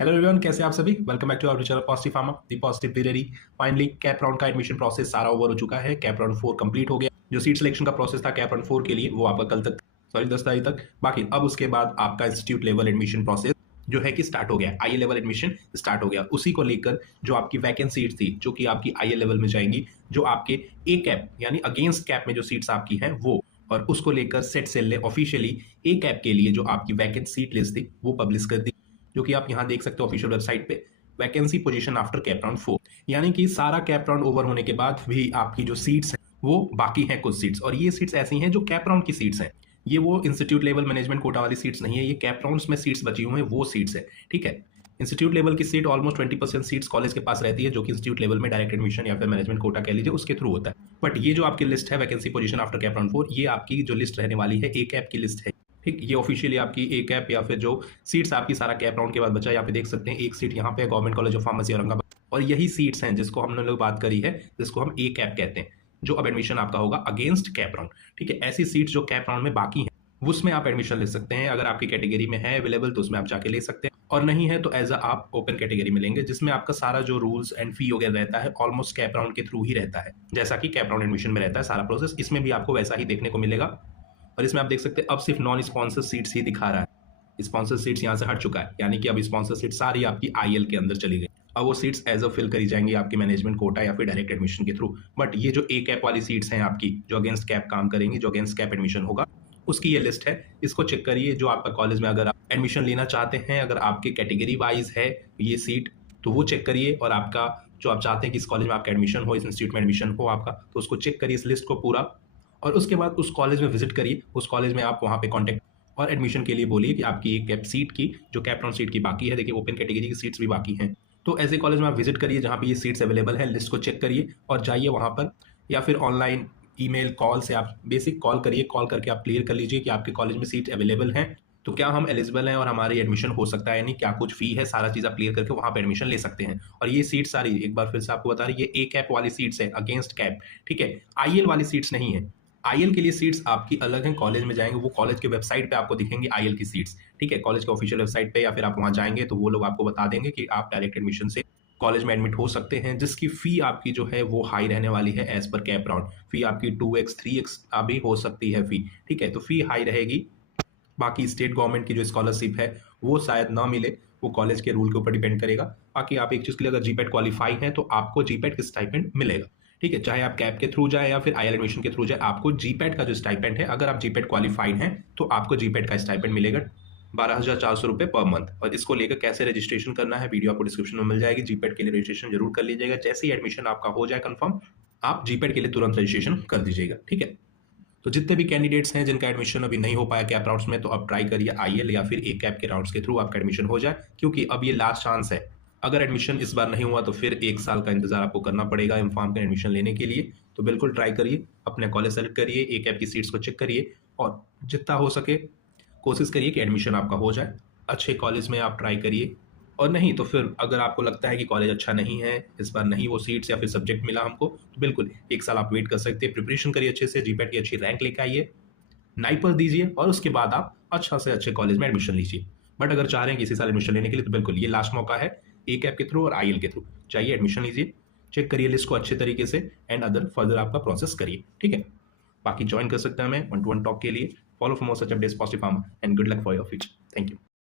Hello everyone, कैसे आप सभी। Welcome back to our channel positive pharma the positive literary. Finally cap round का admission process सारा over हो चुका है। कैप राउंड 4 कंप्लीट हो गया। जो सीट सिलेक्शन का प्रोसेस था कैप राउंड 4 के लिए वो आपका कल तक, सॉरी 10 तारीख तक। बाकी अब उसके बाद आपका इंस्टीट्यूट लेवल एडमिशन प्रोसेस जो है कि स्टार्ट हो गया। आई लेवल एडमिशन स्टार्ट हो गया। उसी को लेकर जो आपकी वैकेंसी सीट थी जो कि आपकी आई लेवल में जाएंगी, जो आपके ए कैप यानी अगेंस्ट कैप में जो सीट्स आपकी हैं वो, और उसको लेकर सेट सेल ने ऑफिशियली ए कैप के लिए जो आपकी वैकेंट सीट लिस्ट थी वो पब्लिश कर दी, जो कि आप यहां देख सकते हो ऑफिशियल वेबसाइट पे। Vacancy position after cap round 4, यानी कि सारा कैप राउंड ओवर होने के बाद भी आपकी जो सीट्स हैं वो बाकी हैं कुछ सीट्स, और ये सीट्स ऐसी हैं जो कैप राउंड की सीट्स हैं। ये वो इंस्टीट्यूट लेवल मैनेजमेंट कोटा वाली सीट्स नहीं है, ये कैप राउंड्स में सीट्स बची हुई हैं वो सीट्स है। ठीक है, इंस्टीट्यूट लेवल की सीट ऑलमोस्ट 20% सीट्स कॉलेज के पास रहती है, जो कि इंस्टीट्यूट लेवल में डायरेक्ट एडमिशन या फिर मैनेजमेंट कोटा कह लीजिए उसके थ्रू होता है। बट ये जो आपकी लिस्ट है vacancy position after cap round 4, ये आपकी जो लिस्ट रहने वाली है ए कैप की लिस्ट है। ठीक, ये ऑफिशियली आपकी ए कैप या फिर जो सीट्स आपकी सारा कैप राउंड के बाद बचा है। यहाँ पे देख सकते हैं एक सीट यहाँ पे government college of pharmacy Aurangabad, और यही सीट्स हैं जिसको हमने लोग बात करी है, जिसको हम ए कैप कहते हैं, जो अब एडमिशन आपका होगा अगेंस्ट कैप राउंड। ठीक है, ऐसी सीट्स जो कैप राउंड में बाकी हैं उसमें आप एडमिशन ले सकते हैं। अगर आपकी कैटेगरी में है अवेलेबल तो उसमें आप जाके ले सकते हैं, और नहीं है तो एज आप ओपन कैटेगरी में लेंगे, जिसमें आपका सारा जो रूल्स एंड फी वगैरह रहता है ऑलमोस्ट कैप राउंड के थ्रू ही रहता है, जैसा कि कैप राउंड एडमिशन में रहता है सारा प्रोसेस। इसमें भी आपको वैसा ही देखने को मिलेगा। और इसमें आप देख सकते हैं अब सिर्फ नॉन स्पॉन्सर सीट्स ही दिखा रहा है। स्पॉन्सर सीट्स यहाँ से हट चुका है, यानी कि अब स्पॉन्सर सीट सारी आपकी आईएल के अंदर चली गई। अब वो सीट्स एज अ फिल करी जाएंगी आपकी मैनेजमेंट कोटा या फिर डायरेक्ट एडमिशन के थ्रू। बट ये जो ए कैप वाली सीट्स हैं आपकी, जो अगेंस्ट कैप काम करेंगी, जो अगेंस्ट कैप एडमिशन होगा, उसकी ये लिस्ट है। इसको चेक करिए। जो आपका कॉलेज में अगर आप एडमिशन लेना चाहते हैं, अगर आपके कैटेगरी वाइज है ये सीट तो वो चेक करिए, और आपका जो आप चाहते हैं कि इस कॉलेज में आपका एडमिशन हो, इस इंस्टीट्यूट में एडमिशन हो आपका, तो उसको चेक करिए इस लिस्ट को पूरा, और उसके बाद उस कॉलेज में विजिट करिए। उस कॉलेज में आप वहाँ पे कॉन्टैक्ट और एडमिशन के लिए बोलिए कि आपकी एक कैप सीट की, जो कैप राउंड सीट की बाकी है, देखिए ओपन कैटेगरी की सीट्स भी बाकी हैं, तो ऐसे कॉलेज में आप विजिट करिए जहाँ पे ये सीट्स अवेलेबल है। लिस्ट को चेक करिए और जाइए वहाँ पर, या फिर ऑनलाइन ईमेल कॉल से आप बेसिक कॉल करिए। कॉल करके आप क्लियर कर लीजिए कि आपके कॉलेज में सीट अवेलेबल हैं, तो क्या हम एलिजिबल हैं और हमारी एडमिशन हो सकता है, यानी क्या कुछ फी है, सारा चीज़ आप क्लियर करके वहाँ पे एडमिशन ले सकते हैं। और ये सीट सारी एक बार फिर से आपको बता रही है, ये ए कैप वाली सीट्स है अगेंस्ट कैप। ठीक है, आईएल वाली सीट्स नहीं है। आईएल के लिए सीट्स आपकी अलग हैं, कॉलेज में जाएंगे वो कॉलेज के वेबसाइट पे आपको दिखेंगी आईएल की सीट्स। ठीक है, कॉलेज के ऑफिशियल वेबसाइट पे, या फिर आप वहाँ जाएंगे तो वो लोग आपको बता देंगे कि आप डायरेक्ट एडमिशन से कॉलेज में एडमिट हो सकते हैं, जिसकी फी आपकी जो है वो हाई रहने वाली है एज पर कैप राउंड। फी आपकी 2x 3x अभी हो सकती है फी। ठीक है, तो फी हाई रहेगी। बाकी स्टेट गवर्नमेंट की जो स्कॉलरशिप है वो शायद ना मिले, वो कॉलेज के रूल के ऊपर डिपेंड करेगा। बाकी आप एक चीज़ के लिए अगर जीपेट क्वालिफाई हैं तो आपको जीपेट का स्टाइपेंड मिलेगा। ठीक है, चाहे आप कैप के थ्रू जाए या फिर आईएल एडमिशन के थ्रू जाए, आपको जीपेट का जो स्टाइपेंड है, अगर आप जीपेट क्वालिफाइड हैं तो आपको जीपेट का स्टाइपेंड मिलेगा 12,400 रुपये पर मंथ। और इसको लेकर कैसे रजिस्ट्रेशन करना है वीडियो आपको डिस्क्रिप्शन में मिल जाएगी। जीपेट के लिए रजिस्ट्रेशन जरूर कर लीजिएगा। जैसे ही एडमिशन आपका हो जाए कंफर्म, आप जीपेट के लिए तुरंत रजिस्ट्रेशन कर दीजिएगा। ठीक है, तो जितने भी कैंडिडेट्स हैं जिनका एडमिशन अभी नहीं हो पाया कैप राउंड्स में, तो अब ट्राई करिए आईएल या फिर ए कैप के राउंड्स के थ्रू आपका एडमिशन हो जाए, क्योंकि अब ये लास्ट चांस है। अगर एडमिशन इस बार नहीं हुआ तो फिर 1 साल का इंतजार आपको करना पड़ेगा इन्फॉर्म का एडमिशन लेने के लिए। तो बिल्कुल ट्राई करिए, अपने कॉलेज सेलेक्ट करिए, ए कैप की सीट्स को चेक करिए, और जितना हो सके कोशिश करिए कि एडमिशन आपका हो जाए। अच्छे कॉलेज में आप ट्राई करिए, और नहीं तो फिर अगर आपको लगता है कि कॉलेज अच्छा नहीं है, इस बार नहीं वो सीट्स या फिर सब्जेक्ट मिला हमको, तो बिल्कुल 1 साल आप वेट कर सकते हैं। प्रिपरेशन करिए अच्छे से, जीपेट की अच्छी रैंक लेकर आइए, नाइपर दीजिए, और उसके बाद आप अच्छा से अच्छे कॉलेज में एडमिशन लीजिए। बट अगर चाह रहे हैं कि इसी साल एडमिशन लेने के लिए, तो बिल्कुल ये लास्ट मौका है। ए कैप के थ्रू और आईएल के थ्रू चाहिए, एडमिशन लीजिए, चेक करिए लिस्ट को अच्छे तरीके से, एंड अदर फर्दर आपका प्रोसेस करिए। ठीक है, बाकी ज्वाइन कर सकते हैं हमें 1-to-1 टॉक के लिए। Follow for more such updates positive pharma, and good luck for your future. Thank you.